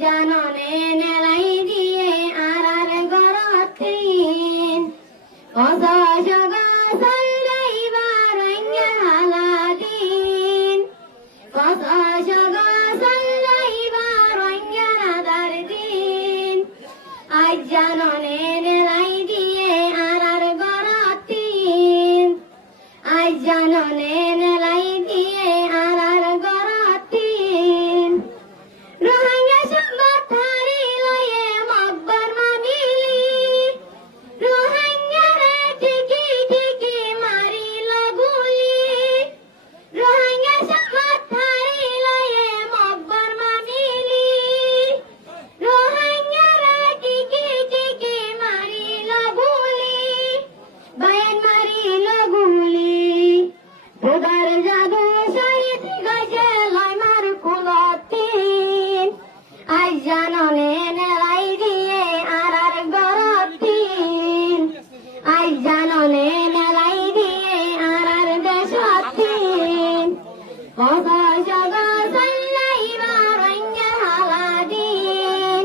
জাননে নেলাই দিয়ে আর গরতিন অসজগা সল্লাইবার হালাদিন অসজগা সল্লাইবার নাদার দিন আজ জাননে নেলাই দিয়ে আর গরতিন আজ জাননে নেলাই দিয়ে আর গরতিন রোহিঙ্গা সম্বাদ ধারি লয়ে মকবর মানিলি রোহিঙ্গা রে ঠিকি ঠিকি মারিল গুলি রোহিঙ্গা সম্বাদ ধারি লয়ে মকবর মানিলি রোহিঙ্গা রে ঠিকি ঠিকি মারিল গুলি বায়ান মারিল গুলি খোদার জাদু শহীদ গাছে লয় মার কুলতিন আজ জাননে নেলাই দিয়ে আর গরতিন আজ জাননে নেলাই দিয়ে আর দেশতিন অসজগা সল্লাইবার হালাদিন